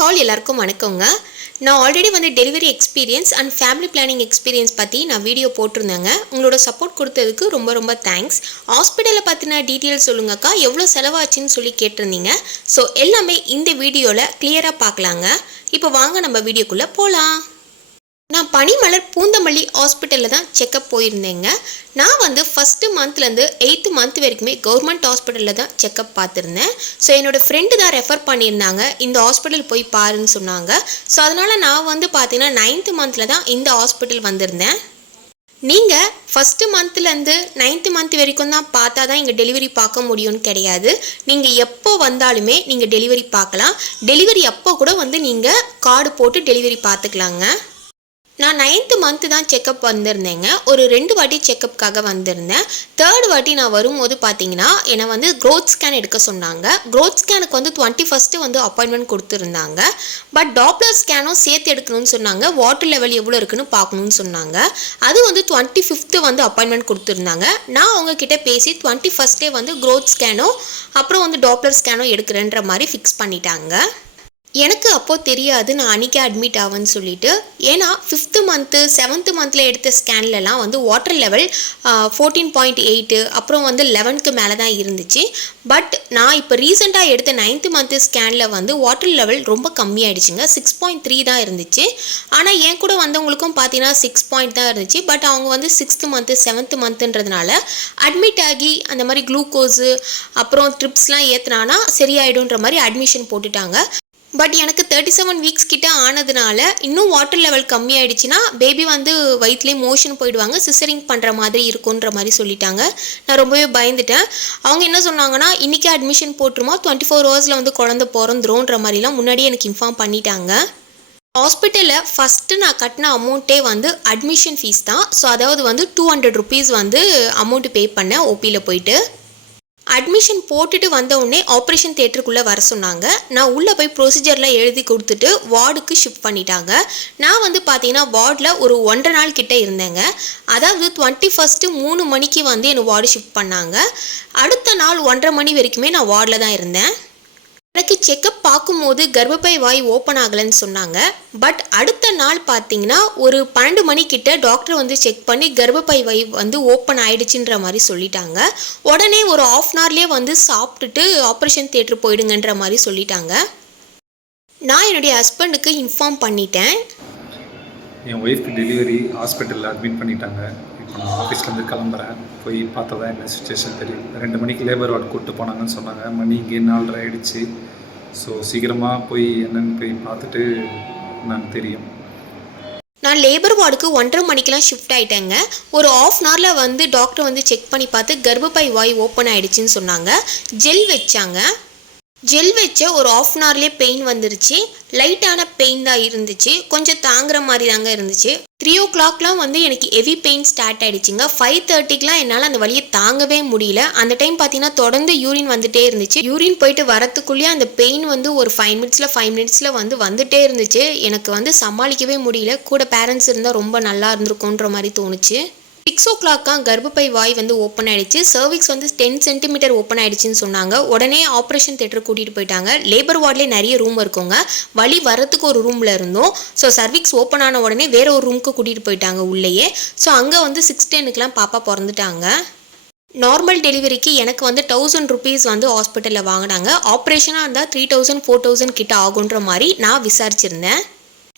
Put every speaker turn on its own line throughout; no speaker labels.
Hall எல்லாருக்கும் வணக்கங்க. நான் ஆல்ரெடி வந்து delivery experience and family planning experience பற்றி நான் வீடியோ போட்டிருந்தேங்க. உங்களோட சப்போர்ட் கொடுத்ததுக்கு ரொம்ப ரொம்ப தேங்க்ஸ் ஹாஸ்பிட்டலில் பார்த்தினா டீட்டெயில் சொல்லுங்கக்கா. எவ்வளோ செலவாச்சுன்னு சொல்லி கேட்டிருந்தீங்க. ஸோ எல்லாமே இந்த வீடியோவில் கிளியராக பார்க்கலாங்க. இப்போ வாங்க நம்ம வீடியோக்குள்ளே போகலாம் நான் பனிமலர் பூந்தமல்லி ஹாஸ்பிட்டலில் தான் செக்கப் போயிருந்தேங்க. நான் வந்து ஃபஸ்ட்டு மந்த்லேருந்து எயித்து மந்த் வரைக்குமே கவர்மெண்ட் ஹாஸ்பிட்டலில் தான் செக்கப் பார்த்துருந்தேன். ஸோ என்னோடய ஃப்ரெண்டு தான் ரெஃபர் பண்ணியிருந்தாங்க. இந்த ஹாஸ்பிட்டல் போய் பாருன்னு சொன்னாங்க. ஸோ அதனால் நான் வந்து பார்த்தீங்கன்னா நைன்த்து மந்தில் தான் இந்த ஹாஸ்பிட்டல் வந்திருந்தேன். நீங்கள் ஃபஸ்ட்டு மந்த்லேருந்து நைன்த்து மந்த் வரைக்கும் தான் பார்த்தா தான் இங்கே டெலிவரி பார்க்க முடியும்னு கிடையாது. நீங்கள் எப்போ வந்தாலுமே நீங்கள் டெலிவரி பார்க்கலாம். டெலிவரி அப்போ கூட வந்து நீங்கள் கார்டு போட்டு டெலிவரி பார்த்துக்கலாங்க. நான் நைன்த்து மந்த்து தான் செக்கப் வந்திருந்தேங்க. ஒரு ரெண்டு வாட்டி செக்கப்புக்காக வந்திருந்தேன். தேர்ட் வாட்டி நான் வரும்போது பார்த்தீங்கன்னா என்னை வந்து க்ரோத் ஸ்கேன் எடுக்க சொன்னாங்க. க்ரோத் ஸ்கேனுக்கு வந்து டுவெண்ட்டி ஃபஸ்ட்டு வந்து அப்பாயின்மெண்ட் கொடுத்துருந்தாங்க. பட் டாப்ளர் ஸ்கேனும் சேர்த்து எடுக்கணும்னு சொன்னாங்க. வாட்டர் லெவல் எவ்வளோ இருக்குன்னு பார்க்கணும்னு சொன்னாங்க. அது வந்து டுவெண்ட்டி ஃபிஃப்த்து வந்து அப்பாயின்மெண்ட் கொடுத்துருந்தாங்க. நான் அவங்கக்கிட்ட பேசி டுவெண்ட்டி ஃபஸ்ட்டே வந்து க்ரோத் ஸ்கேனும் அப்புறம் வந்து டாப்ளர் ஸ்கேனும் எடுக்கிறேன்ற மாதிரி ஃபிக்ஸ் பண்ணிட்டாங்க. எனக்கு அப்போது தெரியாது நான் அன்றைக்கே அட்மிட் ஆவேன்னு சொல்லிட்டு. ஏன்னா ஃபிஃப்த்து மந்த்து செவன்த்து மந்தில் எடுத்த ஸ்கேன்லலாம் வந்து water level fourteen point eight அப்புறம் வந்து லெவன்க்கு மேலே தான் இருந்துச்சு. பட் நான் இப்போ ரீசெண்டாக எடுத்த நைன்த்து மந்த்து ஸ்கேனில் வந்து வாட்டர் லெவல் ரொம்ப கம்மியாயிடுச்சுங்க. சிக்ஸ் பாயிண்ட் த்ரீ தான் இருந்துச்சு. ஆனால் என் கூட வந்தவங்களுக்கும் பார்த்தீங்கன்னா சிக்ஸ் பாயிண்ட் தான் இருந்துச்சு. பட் அவங்க வந்து சிக்ஸ்த்து மந்த்து செவன்த்து மந்த்துன்றதுனால அட்மிட் ஆகி அந்த மாதிரி குளுக்கோஸு அப்புறம் ட்ரிப்ஸ்லாம் ஏற்றுனானா சரியாயிடுன்ற மாதிரி அட்மிஷன் போட்டுட்டாங்க. பட் எனக்கு தேர்ட்டி செவன் வீக்ஸ் கிட்ட ஆனதுனால இன்னும் வாட்டர் லெவல் கம்மியாயிடுச்சுன்னா பேபி வந்து வயிற்றுலேயே மோஷன் போயிடுவாங்க சிசரிங் பண்ணுற மாதிரி இருக்குன்ற மாதிரி சொல்லிட்டாங்க. நான் ரொம்பவே பயந்துட்டேன். அவங்க என்ன சொன்னாங்கன்னா இன்றைக்கே அட்மிஷன் போட்டுருமா டுவெண்ட்டி ஃபோர் ஹவர்ஸில் வந்து குழந்த பிறந்துரும்ன்ற மாதிரிலாம் முன்னாடியே எனக்கு இன்ஃபார்ம் பண்ணிட்டாங்க. ஹாஸ்பிட்டலில் ஃபஸ்ட்டு நான் கட்டின அமௌண்ட்டே வந்து அட்மிஷன் ஃபீஸ் தான். ஸோ அதாவது வந்து டூ ஹண்ட்ரட் ருபீஸ் வந்து அமௌண்ட்டு பே பண்ணேன் ஓபியில் போயிட்டு. அட்மிஷன் போட்டுட்டு வந்த உடனே ஆப்ரேஷன் தேட்டருக்குள்ளே வர சொன்னாங்க. நான் உள்ளே போய் ப்ரொசீஜர்லாம் எழுதி கொடுத்துட்டு வார்டுக்கு ஷிஃப்ட் பண்ணிட்டாங்க. நான் வந்து பார்த்தீங்கன்னா வார்டில் ஒரு ஒன்றரை நாள் கிட்டே இருந்தேங்க. அதாவது டுவெண்ட்டி ஃபஸ்ட்டு மூணு மணிக்கு வந்து என்னை வார்டு ஷிஃப்ட் பண்ணாங்க. அடுத்த நாள் ஒன்றரை மணி வரைக்குமே நான் வார்டில் தான் இருந்தேன். எனக்கு செக்கப் பார்க்கும்போது கர்ப்பப்பை வாய் ஓப்பன் ஆகலைன்னு சொன்னாங்க. பட் அடுத்த நாள் பார்த்தீங்கன்னா ஒரு பன்னெண்டு மணிக்கிட்ட டாக்டர் வந்து செக் பண்ணி கர்ப்பப்பை வாய் வந்து ஓப்பன் ஆயிடுச்சுன்ற மாதிரி சொல்லிட்டாங்க. உடனே ஒரு ஆஃப் அன் ஹவர்லேயே வந்து சாப்பிட்டுட்டு ஆப்ரேஷன் தியேட்டர் போயிடுங்கன்ற மாதிரி சொல்லிட்டாங்க. நான் என்னுடைய ஹஸ்பண்டுக்கு இன்ஃபார்ம் பண்ணிட்டேன்.
என் ஒய்ஃப்க்கு டெலிவரி ஹாஸ்பிட்டலில் அட்மிட் பண்ணிட்டாங்க. நான் ஆஃபீஸ்லேருந்து கிளம்புறேன். போய் பார்த்தா தான் என்ன சுச்சுவேஷன் தெரியும். ரெண்டு மணிக்கு லேபர் வார்டு கூப்பிட்டு போனாங்கன்னு சொன்னாங்க. மணி இங்கே நாலரை ஆகிடுச்சு ஸோ சீக்கிரமாக போய் என்னன்னு போய் பார்த்துட்டு நான் தெரியும்.
நான் லேபர் வார்டுக்கு ஒன்றரை மணிக்கெலாம் ஷிஃப்ட் ஆகிட்டேங்க ஒரு ஆஃப் அன் ஹவரில் வந்து டாக்டர் வந்து செக் பண்ணி பார்த்து கர்ப்பப்பை வாய் ஓப்பன் ஆகிடுச்சின்னு சொன்னாங்க. ஜெல் வச்சாங்க. ஜெல் வச்ச ஒரு ஆஃப் அன் ஹவர்லேயே பெயின் வந்துருச்சு. லைட்டான பெயின் தான் இருந்துச்சு. கொஞ்சம் தாங்குற மாதிரி தாங்க இருந்துச்சு. த்ரீ ஓ கிளாக்லாம் வந்து எனக்கு ஹெவி பெயின் ஸ்டார்ட் ஆகிடுச்சிங்க ஃபைவ் தேர்ட்டிக்கெலாம் என்னால் அந்த வழியை தாங்கவே முடியல. அந்த டைம் பார்த்தீங்கன்னா தொடர்ந்து யூரின் வந்துட்டே இருந்துச்சு. யூரின் போயிட்டு வரத்துக்குள்ளேயே அந்த பெயின் வந்து ஒரு ஃபைவ் மினிட்ஸில் ஃபைவ் மினிட்ஸில் வந்து வந்துட்டே இருந்துச்சு. எனக்கு வந்து சமாளிக்கவே முடியல. கூட பேரண்ட்ஸ் இருந்தால் ரொம்ப நல்லா இருந்திருக்குன்ற மாதிரி தோணுச்சு. சிக்ஸ் ஓ கிளாக்காக கர்ப்பப்பை வாய் வந்து ஓப்பன் ஆயிடுச்சு. சர்விக்ஸ் வந்து டென் சென்டிமீட்டர் ஓப்பன் ஆயிடுச்சுன்னு சொன்னாங்க. உடனே ஆப்ரேஷன் தேட்டர் கூட்டிகிட்டு போயிட்டாங்க. லேபர் வார்ட்லேயே நிறைய ரூம் இருக்குங்க. வழி வரத்துக்கு ஒரு ரூமில் இருந்தோம். ஸோ சர்விக்ஸ் ஓப்பன் ஆன உடனே வேற ஒரு ரூமுக்கு கூட்டிகிட்டு போயிட்டாங்க உள்ளேயே. ஸோ அங்கே வந்து சிக்ஸ் டென்னுக்குலாம் பாப்பா பிறந்துட்டாங்க. நார்மல் டெலிவரிக்கு எனக்கு வந்து தௌசண்ட் ருபீஸ் வந்து ஹாஸ்பிட்டலில் வாங்கினாங்க. ஆப்ரேஷனாக இருந்தால் த்ரீ தௌசண்ட் ஃபோர் தௌசண்ட் கிட்ட ஆகுன்ற மாதிரி நான் விசாரிச்சிருந்தேன்.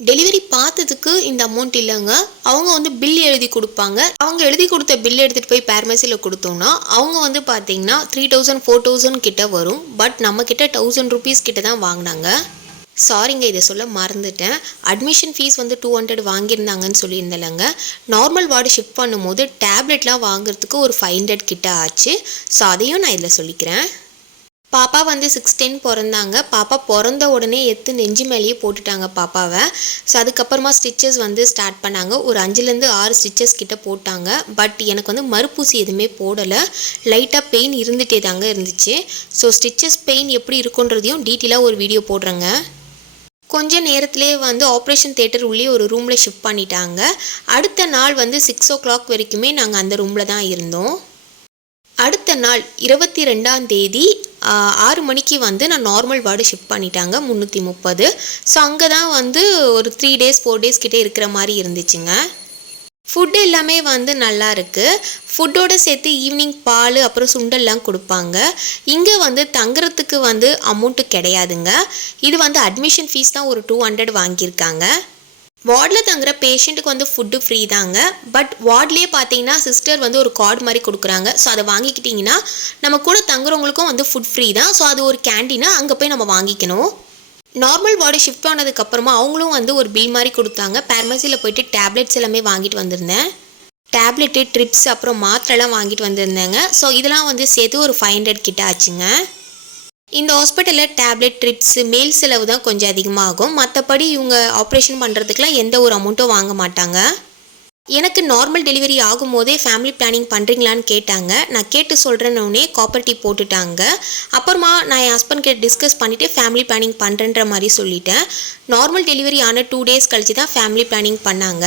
டெலிவரி பார்த்ததுக்கு இந்த அமௌண்ட் இல்லைங்க. அவங்க வந்து பில் எழுதி கொடுப்பாங்க. அவங்க எழுதி கொடுத்த பில் எடுத்துகிட்டு போய் பேர்மசியில் கொடுத்தோம்னா அவங்க வந்து பார்த்தீங்கன்னா த்ரீ தௌசண்ட் ஃபோர் தௌசண்ட் கிட்ட வரும். பட் நம்ம கிட்ட தௌசண்ட் ருபீஸ் கிட்ட தான் வாங்கினாங்க. சாரிங்க இதை சொல்ல மறந்துட்டேன். அட்மிஷன் ஃபீஸ் வந்து டூ ஹண்ட்ரட் வாங்கியிருந்தாங்கன்னு சொல்லியிருந்தேங்க நார்மல் வார்டு ஷிஃப்ட் பண்ணும்போது டேப்லெட்லாம் வாங்குறதுக்கு ஒரு ஃபைவ் ஹண்ட்ரட் கிட்ட ஆச்சு. ஸோ அதையும் நான் இதில் சொல்லிக்கிறேன். பாப்பா வந்து சிக்ஸ் டென் பிறந்தாங்க. பாப்பா பிறந்த உடனே எடுத்து நெஞ்சு மேலேயே போட்டுட்டாங்க பாப்பாவை. ஸோ அதுக்கப்புறமா ஸ்டிச்சஸ் வந்து ஸ்டார்ட் பண்ணாங்க. ஒரு அஞ்சுலேருந்து ஆறு ஸ்டிச்சஸ் கிட்ட போட்டாங்க. பட் எனக்கு வந்து மறுப்பூசி எதுவுமே போடலை. லைட்டாக பெயின் இருந்துகிட்டே தாங்க இருந்துச்சு. ஸோ ஸ்டிச்சஸ் பெயின் எப்படி இருக்குன்றதையும் டீட்டெயிலாக ஒரு வீடியோ போடுறேங்க. கொஞ்ச நேரத்திலே வந்து ஆப்ரேஷன் தேட்டர் உள்ளே ஒரு ரூமில் ஷிஃப்ட் பண்ணிட்டாங்க. அடுத்த நாள் வந்து சிக்ஸ் ஓ கிளாக் வரைக்குமே நாங்கள் அந்த ரூமில் தான் இருந்தோம். அடுத்த நாள் இருபத்தி ரெண்டாம் தேதி ஆறு மணிக்கு வந்து நான் நார்மல் வார்டு ஷிஃப்ட் பண்ணிட்டாங்க முந்நூற்றி முப்பது. ஸோ அங்கே தான் வந்து ஒரு த்ரீ டேஸ் ஃபோர் டேஸ் கிட்டே இருக்கிற மாதிரி இருந்துச்சுங்க. ஃபுட் எல்லாமே வந்து நல்லா இருக்குது ஃபுட்டோட சேர்த்து ஈவினிங் பால் அப்புறம் சுண்டல்லாம் கொடுப்பாங்க. இங்கே வந்து தங்குறதுக்கு வந்து அமௌண்ட்டு கிடையாதுங்க. இது வந்து அட்மிஷன் ஃபீஸ் தான் ஒரு டூ ஹண்ட்ரட் வாங்கியிருக்காங்க. வார்டில் தங்குற பேஷண்ட்டுக்கு வந்து ஃபுட்டு ஃப்ரீ தாங்க. பட் வார்ட்லேயே பார்த்தீங்கன்னா சிஸ்டர் வந்து ஒரு கார்டு மாதிரி கொடுக்குறாங்க. ஸோ அதை வாங்கிக்கிட்டிங்கன்னா நம்ம கூட தங்குறவங்களுக்கும் வந்து ஃபுட் ஃப்ரீ தான். ஸோ அது ஒரு கேண்டீனாக அங்கே போய் நம்ம வாங்கிக்கணும். நார்மல் வார்டு ஷிஃப்ட் ஆனதுக்கப்புறமா அவங்களும் வந்து ஒரு பில் மாதிரி கொடுத்தாங்க. பார்மசியில் போயிட்டு டேப்லெட்ஸ் எல்லாமே வாங்கிட்டு வந்திருந்தேன். டேப்லெட்டு ட்ரிப்ஸ் அப்புறம் மாத்திரைலாம் வாங்கிட்டு வந்திருந்தேங்க. ஸோ இதெல்லாம் வந்து சேர்த்து ஒரு ஃபைவ் ஹண்ட்ரட் கிட்ட ஆச்சுங்க. இந்த ஹாஸ்பிட்டலில் டேப்லெட் ட்ரிப்ஸ் மேல் செலவு தான் கொஞ்சம் அதிகமாகும். மற்றபடி இவங்க ஆப்ரேஷன் பண்ணுறதுக்குலாம் எந்த ஒரு அமௌண்ட்டும் வாங்க மாட்டாங்க. எனக்கு நார்மல் டெலிவரி ஆகும்போதே ஃபேமிலி பிளானிங் பண்ணுறீங்களான்னு கேட்டாங்க. நான் கேட்டு சொல்கிறேன்னொடனே காப்பர்ட்டிவ் போட்டுட்டாங்க. அப்புறமா நான் என் ஹஸ்பண்ட் கிட்ட டிஸ்கஸ் பண்ணிவிட்டு ஃபேமிலி பிளானிங் பண்ணுறேன்ற மாதிரி சொல்லிட்டேன். நார்மல் டெலிவரி ஆன டூ டேஸ் கழித்து தான் ஃபேமிலி பிளானிங் பண்ணாங்க.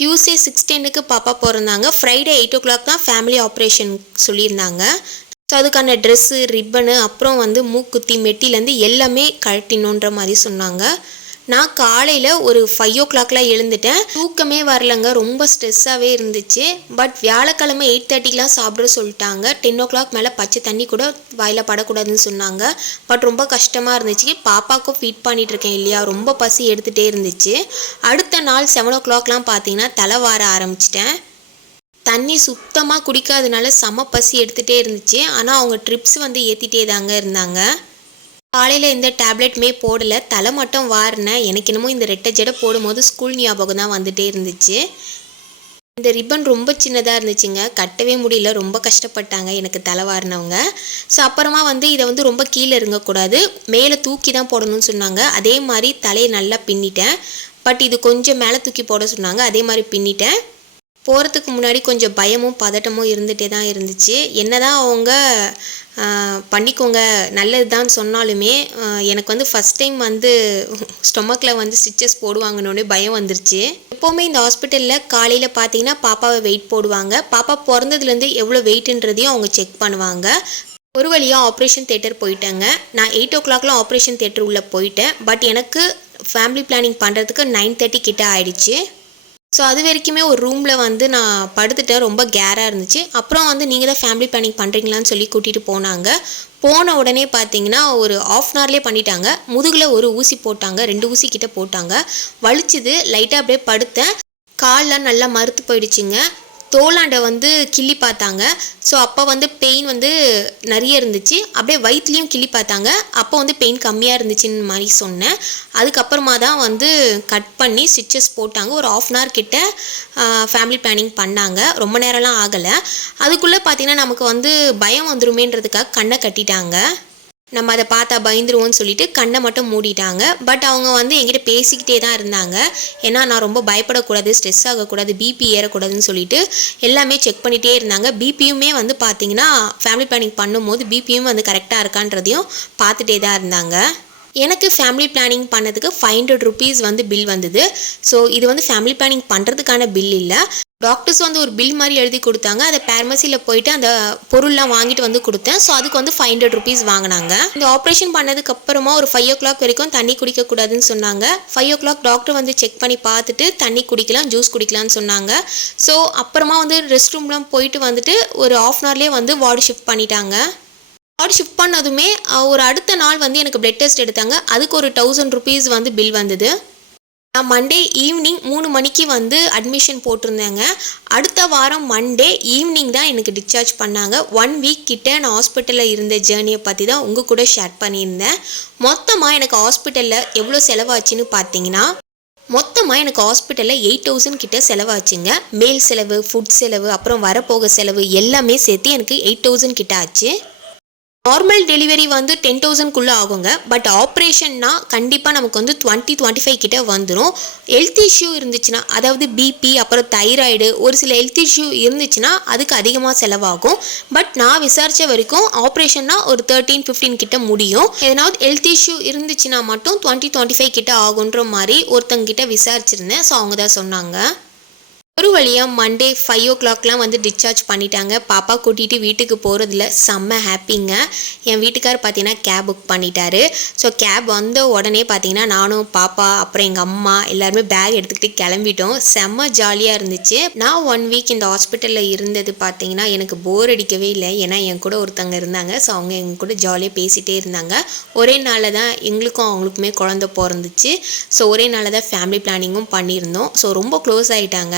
டியூஸ்டே சிக்ஸ்டீனுக்கு பாப்பா பிறந்தாங்க. ஃப்ரைடே எயிட் ஓ கிளாக் தான் ஃபேமிலி ஆப்ரேஷன் சொல்லியிருந்தாங்க. ஸோ அதுக்கான ட்ரெஸ்ஸு ரிப்பனு அப்புறம் வந்து மூக்குத்தி மெட்டிலேருந்து எல்லாமே கழட்டினோன்ற மாதிரி சொன்னாங்க. நான் காலையில் ஒரு ஃபைவ் ஓ கிளாக்லாம் எழுந்துட்டேன். தூக்கமே வரலங்க ரொம்ப ஸ்ட்ரெஸ்ஸாகவே இருந்துச்சு. பட் வியாழக்கிழமை எயிட் தேர்ட்டிக்கெலாம் சாப்பிட சொல்லிட்டாங்க. டென் ஓ கிளாக் மேலே பச்சை தண்ணி கூட வாயில் படக்கூடாதுன்னு சொன்னாங்க. பட் ரொம்ப கஷ்டமாக இருந்துச்சு. பாப்பாக்கும் ஃபீட் பண்ணிகிட்ருக்கேன் இல்லையா? ரொம்ப பசி எடுத்துகிட்டே இருந்துச்சு. அடுத்த நாள் செவன் ஓ கிளாக்லாம் பார்த்தீங்கன்னா தலை வார ஆரம்பிச்சிட்டேன். தண்ணி சுத்தமாக குடிக்காதனால செம பசி எடுத்துகிட்டே இருந்துச்சு. ஆனால் அவங்க ட்ரிப்ஸ் வந்து ஏற்றிட்டே தாங்க இருந்தாங்க. காலையில் எந்த டேப்லெட்டுமே போடலை. தலை மட்டும் வாரினேன் எனக்கு என்னமோ இந்த ரெட்டை ஜடை போடும்போது ஸ்கூல் ஞாபகம் தான் வந்துகிட்டே இருந்துச்சு. இந்த ரிப்பன் ரொம்ப சின்னதாக இருந்துச்சுங்க. கட்டவே முடியல. ரொம்ப கஷ்டப்பட்டாங்க எனக்கு தலை வாரினவங்க. ஸோ அப்புறமா வந்து இதை வந்து ரொம்ப கீழே இருங்கக்கூடாது மேலே தூக்கி தான் போடணும்னு சொன்னாங்க. அதே மாதிரி தலையை நல்லா பின்னிட்டேன். பட் இது கொஞ்சம் மேலே தூக்கி போட சொன்னாங்க. அதே மாதிரி பின்னிட்டேன். போகிறதுக்கு முன்னாடி கொஞ்சம் பயமும் பதட்டமும் இருந்துகிட்டே தான் இருந்துச்சு. என்னதான் அவங்க பண்ணிக்கோங்க நல்லது தான் சொன்னாலுமே எனக்கு வந்து ஃபஸ்ட் டைம் வந்து ஸ்டொமக்கில் வந்து ஸ்டிச்சஸ் போடுவாங்கன்னொடனே பயம் வந்துருச்சு. எப்போவுமே இந்த ஹாஸ்பிட்டலில் காலையில் பார்த்தீங்கன்னா பாப்பாவை வெயிட் போடுவாங்க. பாப்பா பிறந்ததுலேருந்து எவ்வளோ வெயிட்டுன்றதையும் அவங்க செக் பண்ணுவாங்க. ஒரு வழியாக ஆப்ரேஷன் தேட்டர் போயிட்டேங்க. நான் எயிட் ஓ கிளாக்லாம் ஆப்ரேஷன் தேட்டர் உள்ளே போயிட்டேன். பட் எனக்கு ஃபேமிலி பிளானிங் பண்ணுறதுக்கு நைன் தேர்ட்டி கிட்ட ஆயிடுச்சு. ஸோ அது வரைக்குமே ஒரு ரூமில் வந்து நான் படுத்துட்டேன். ரொம்ப கேராக இருந்துச்சு. அப்புறம் வந்து நீங்கள் தான் ஃபேமிலி பிளானிங் பண்ணுறீங்களான்னு சொல்லி கூட்டிகிட்டு போனாங்க. போன உடனே பார்த்தீங்கன்னா ஒரு ஆஃப் அன் ஹவர்லேயே பண்ணிட்டாங்க. முதுகில் ஒரு ஊசி போட்டாங்க. ரெண்டு ஊசி கிட்ட போட்டாங்க. வலிச்சுது. லைட்டாக அப்படியே படுத்தேன். காலெலாம் நல்லா மறுத்து போயிடுச்சுங்க. தோலாண்டை வந்து கிள்ளி பார்த்தாங்க. ஸோ அப்போ வந்து பெயின் வந்து நிறைய இருந்துச்சு. அப்படியே வயிற்றுலையும் கிள்ளி பார்த்தாங்க. அப்போ வந்து பெயின் கம்மியாக இருந்துச்சுன்னு மாதிரி சொன்னேன். அதுக்கப்புறமா தான் வந்து கட் பண்ணி ஸ்டிச்சஸ் போட்டாங்க. ஒரு ஆஃப் அன் ஹவர் கிட்ட ஃபேமிலி பிளானிங் பண்ணாங்க. ரொம்ப நேரம்லாம் ஆகலை. அதுக்குள்ளே பார்த்திங்கன்னா நமக்கு வந்து பயம் வந்துருமேன்றதுக்காக கண்ணை கட்டிட்டாங்க. நம்ம அதை பார்த்தா பயந்துருவோம்னு சொல்லிட்டு கண்ணை மட்டும் மூடிட்டாங்க. பட் அவங்க வந்து என்கிட்ட பேசிக்கிட்டே தான் இருந்தாங்க. ஏன்னா நான் ரொம்ப பயப்படக்கூடாது ஸ்ட்ரெஸ் ஆகக்கூடாது பிபி ஏறக்கூடாதுன்னு சொல்லிட்டு எல்லாமே செக் பண்ணிகிட்டே இருந்தாங்க. பிபியுமே வந்து பார்த்தீங்கன்னா ஃபேமிலி பிளானிங் பண்ணும்போது பிபியும் வந்து கரெக்டாக இருக்கான்றதையும் பார்த்துட்டே தான் இருந்தாங்க. எனக்கு ஃபேமிலி பிளானிங் பண்ணதுக்கு ஃபைவ் ஹண்ட்ரட் ருபீஸ் வந்து பில் வந்தது. ஸோ இது வந்து ஃபேமிலி பிளானிங் பண்ணுறதுக்கான பில் இல்லை. டாக்டர்ஸ் வந்து ஒரு பில் மாதிரி எழுதி கொடுத்தாங்க. அதை பார்மசியில் போயிட்டு அந்த பொருள்லாம் வாங்கிட்டு வந்து கொடுத்தேன். ஸோ அதுக்கு வந்து ஃபைவ் ஹண்ட்ரட் ருபீஸ் வாங்கினாங்க. இந்த ஆப்ரேஷன் பண்ணதுக்கு அப்புறமா ஒரு ஃபைவ் ஓ கிளாக் வரைக்கும் தண்ணி குடிக்கக்கூடாதுன்னு சொன்னாங்க. ஃபைவ் ஓ கிளாக் டாக்டர் வந்து செக் பண்ணி பார்த்துட்டு தண்ணி குடிக்கலாம் ஜூஸ் குடிக்கலாம்னு சொன்னாங்க. ஸோ அப்புறமா வந்து ரெஸ்ட் ரூம்லாம் போயிட்டு வந்துட்டு ஒரு ஆஃப் அன் ஹவர்லேயே வந்து வார்டு ஷிஃப்ட் பண்ணிட்டாங்க. வார்டு ஷிஃப்ட் பண்ணதுமே ஒரு அடுத்த நாள் வந்து எனக்கு பிளட் டெஸ்ட் எடுத்தாங்க. அதுக்கு ஒரு தௌசண்ட் ருபீஸ் வந்து பில் வந்தது. நான் மண்டே ஈவினிங் மூணு மணிக்கு வந்து அட்மிஷன் போட்டிருந்தேங்க. அடுத்த வாரம் மண்டே ஈவினிங் தான் எனக்கு டிஸ்சார்ஜ் பண்ணாங்க. ஒன் வீக் கிட்ட நான் ஹாஸ்பிட்டலில் இருந்த ஜேர்னியை பற்றி தான் உங்கள் கூட ஷேர் பண்ணியிருந்தேன். மொத்தமாக எனக்கு ஹாஸ்பிட்டலில் எவ்வளோ செலவாச்சுன்னு பார்த்தீங்கன்னா மொத்தமாக எனக்கு ஹாஸ்பிட்டலில் எயிட் தௌசண்ட் கிட்ட செலவாச்சுங்க. மேல் செலவு ஃபுட் செலவு அப்புறம் வரப்போக செலவு எல்லாமே சேர்த்து எனக்கு எயிட் தௌசண்ட் கிட்ட ஆச்சு. நார்மல் டெலிவரி வந்து டென் தௌசண்ட்குள்ளே ஆகுங்க. பட் ஆப்ரேஷன்னா கண்டிப்பாக நமக்கு வந்து டுவெண்ட்டி டுவெண்ட்டி ஃபைவ் கிட்டே வந்துடும் ஹெல்த் இஷ்யூ இருந்துச்சுன்னா அதாவது பிபி அப்புறம் தைராய்டு ஒரு சில ஹெல்த் இஷ்யூ இருந்துச்சுன்னா அதுக்கு அதிகமாக செலவாகும். பட் நான் விசாரித்த வரைக்கும் ஆப்ரேஷன்னா ஒரு தேர்ட்டீன் ஃபிஃப்டீன் கிட்ட முடியும். எதனாவது ஹெல்த் இஷ்யூ இருந்துச்சுன்னா மட்டும் டுவெண்ட்டி டுவெண்ட்டி ஃபைவ் கிட்ட ஆகுன்ற மாதிரி ஒருத்தங்கிட்ட விசாரிச்சிருந்தேன். ஸோ அவங்க தான் சொன்னாங்க. ஒரு வழியாக மண்டே ஃபைவ் ஓ கிளாக்லாம் வந்து டிஸ்சார்ஜ் பண்ணிட்டாங்க. பாப்பா கூட்டிகிட்டு வீட்டுக்கு போகிறதுல செம்ம ஹாப்பிங்க என் வீட்டுக்கார் பார்த்தீங்கன்னா கேப் புக் பண்ணிட்டாரு. ஸோ கேப் வந்த உடனே பார்த்தீங்கன்னா நானும் பாப்பா அப்புறம் எங்கள் அம்மா எல்லாருமே பேக் எடுத்துக்கிட்டு கிளம்பிட்டோம். செம்ம ஜாலியாக இருந்துச்சு. நான் ஒன் வீக் இந்த ஹாஸ்பிட்டலில் இருந்தது பார்த்தீங்கன்னா எனக்கு போர் அடிக்கவே இல்லை. ஏன்னா என் கூட ஒருத்தங்க இருந்தாங்க. ஸோ அவங்க எங்க கூட ஜாலியாக பேசிகிட்டே இருந்தாங்க. ஒரே நாளில் தான் எங்களுக்கும் அவங்களுக்குமே குழந்த பிறந்துச்சு. ஸோ ஒரே நாளில் தான் ஃபேமிலி பிளானிங்கும் பண்ணியிருந்தோம். ஸோ ரொம்ப க்ளோஸ் ஆகிட்டாங்க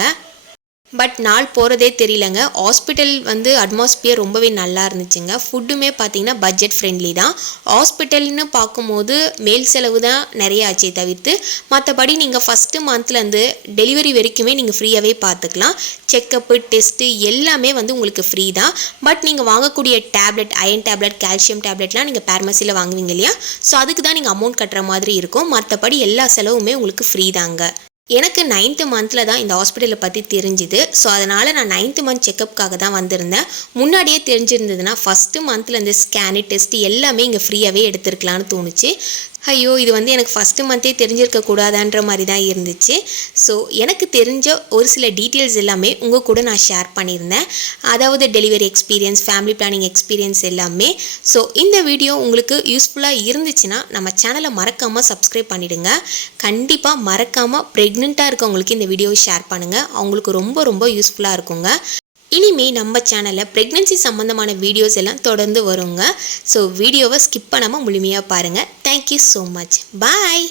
பட் நாள் போகிறதே தெரியலங்க. ஹாஸ்பிட்டல் வந்து அட்மாஸ்பியர் ரொம்பவே நல்லா இருந்துச்சுங்க. ஃபுட்டுமே பார்த்தீங்கன்னா பட்ஜெட் ஃப்ரெண்ட்லி தான். ஹாஸ்பிட்டல்னு பார்க்கும்போது மேல் செலவு தான் நிறைய ஆச்சே தவிர்த்து மற்றபடி நீங்கள் ஃபஸ்ட்டு மந்த்லேருந்து டெலிவரி வரைக்குமே நீங்கள் ஃப்ரீயாகவே பார்த்துக்கலாம் செக்கப்பு டெஸ்ட்டு எல்லாமே வந்து உங்களுக்கு ஃப்ரீ தான். பட் நீங்கள் வாங்கக்கூடிய டேப்லெட் அயன் டேப்லெட் கால்சியம் டேப்லெட்லாம் நீங்கள் பார்மசியில் வாங்குவீங்க இல்லையா? ஸோ அதுக்கு தான் நீங்கள் அமௌண்ட் கட்டுற மாதிரி இருக்கும். மற்றபடி எல்லா செலவுமே உங்களுக்கு ஃப்ரீ தாங்க. எனக்கு நைன்த்து மந்தில் தான் இந்த ஹாஸ்பிட்டலை பற்றி தெரிஞ்சுது. ஸோ அதனால் நான் நைன்த்து மந்த் செக்கப்புக்காக தான் வந்திருந்தேன். முன்னாடியே தெரிஞ்சிருந்ததுன்னா ஃபஸ்ட்டு மந்தில் இந்த ஸ்கேனு டெஸ்ட்டு எல்லாமே இங்கே ஃப்ரீயாகவே எடுத்துருக்கலான்னு தோணுச்சு. ஐயோ இது வந்து எனக்கு ஃபஸ்ட்டு மந்த்தே தெரிஞ்சிருக்க கூடாதான்ற மாதிரி தான் இருந்துச்சு. ஸோ எனக்கு தெரிஞ்ச ஒரு சில டீட்டெயில்ஸ் எல்லாமே உங்கள் கூட நான் ஷேர் பண்ணியிருந்தேன். அதாவது delivery experience family planning experience எல்லாமே. ஸோ இந்த வீடியோ உங்களுக்கு யூஸ்ஃபுல்லாக இருந்துச்சுன்னா நம்ம சேனலை மறக்காமல் சப்ஸ்கிரைப் பண்ணிடுங்க. கண்டிப்பாக மறக்காமல் ப்ரெக்னெண்ட்டாக இருக்கவங்களுக்கு இந்த வீடியோவை ஷேர் பண்ணுங்கள் அவங்களுக்கு ரொம்ப ரொம்ப யூஸ்ஃபுல்லாக இருக்குங்க. இனிமே நம்ம சேனலில் ப்ரெக்னென்சி சம்மந்தமான வீடியோஸ் எல்லாம் தொடர்ந்து வருங்க. ஸோ வீடியோவை ஸ்கிப் பண்ணாமல் முழுமையாக பாருங்கள் தேங்க்யூ ஸோ மச் பாய்